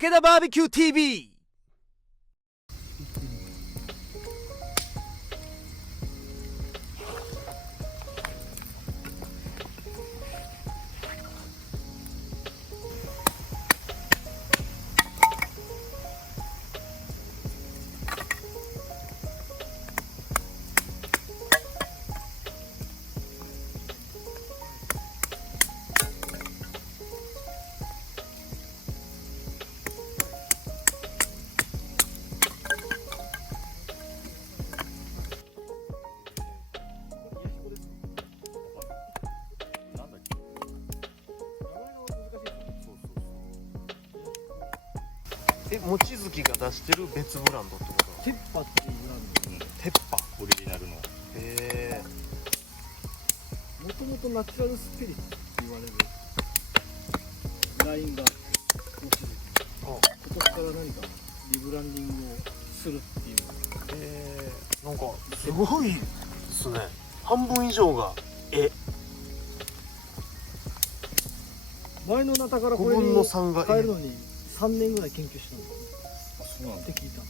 武田バーベキュー TV。望月が出してる別ブランドってこと？テッパっていうブランド。テッパオリジナルの。もともとナチュラルスピリッツって言われるラインが望月。今年から何かリブランディングをするっていう。なんかすごいですね。半分以上が前のナタからこれに変えるのに3年ぐらい研究したんです。そうなんって聞いた。